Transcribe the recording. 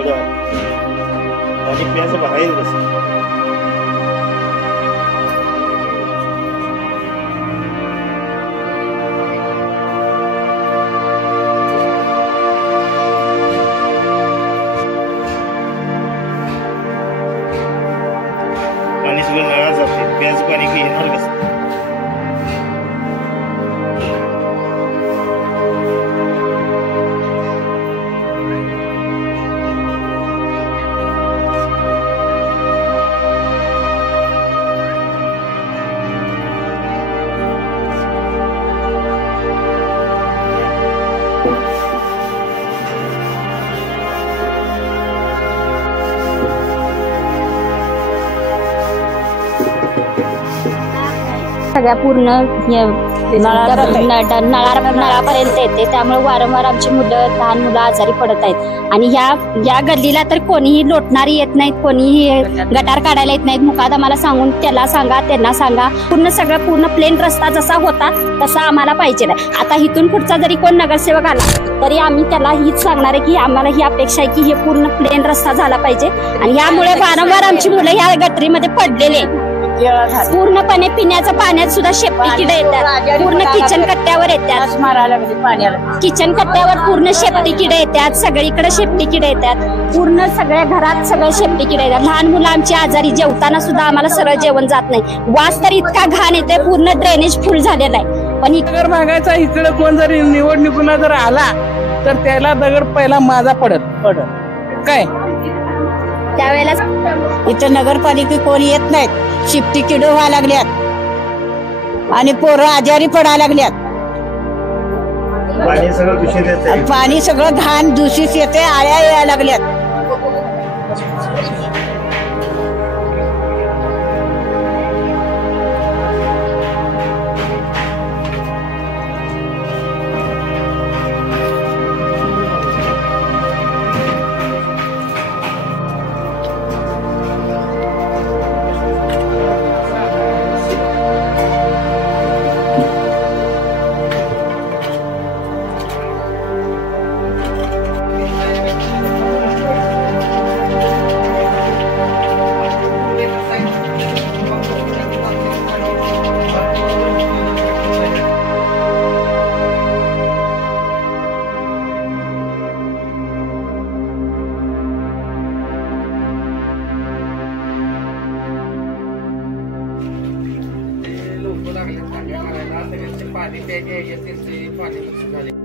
आणि प्यायचं बघायचं कसं. पाणी सगळं नळात जाते, प्यायचं पाणी येणार कसं. सगळ्या पूर्ण नळापर्यंत येते, त्यामुळे वारंवार आमची मुलं, लहान मुलं आजारी पडत आहेत. आणि या गल्लीला तर कोणीही लोटणारी येत नाहीत, कोणीही गटार काढायला येत नाहीत. मुकादमाला सांगून त्याला सांगा, त्यांना सांगा. पूर्ण प्लेन रस्ता जसा होता तसा आम्हाला पाहिजे. आता इथून पुढचा जरी कोण नगरसेवक आला तरी आम्ही त्याला हीच सांगणार आहे की आम्हाला ही अपेक्षा आहे की हे पूर्ण प्लेन रस्ता झाला पाहिजे. आणि यामुळे वारंवार आमची मुलं ह्या गटरीमध्ये पडलेले, पूर्णपणे पिण्याच्या पाण्यात सुद्धा शेपटी किडे येतात, पूर्ण किचन कट्ट्यावर येतात, किचन कट्ट्यावर पूर्ण शेपटी किडे येतात, सगळीकडे शेपटी किडे येतात, पूर्ण सगळ्या घरात सगळे शेपटी किडे येतात. लहान मुलं आमची आजारी, जेवताना सुद्धा आम्हाला सरळ जेवण जात नाही. वास तर इतका घाण येते, पूर्ण ड्रेनेज फुल झालेला आहे. पण दगड मागायचा इकडे कोण जरी निवडणुकीला जर आला तर त्याला दगड पहिला माझा पडत काय. त्यावेळेला इथं नगरपालिका कोण येत नाहीत, शिफ्टी किडो व्हायला लागल्यात आणि पोरं आजारी पडायला लागल्यात. पाणी सगळं घाण दूषित येते, आळ्या यायला लागल्यात. पाणी प्यायचे पाणी झाले.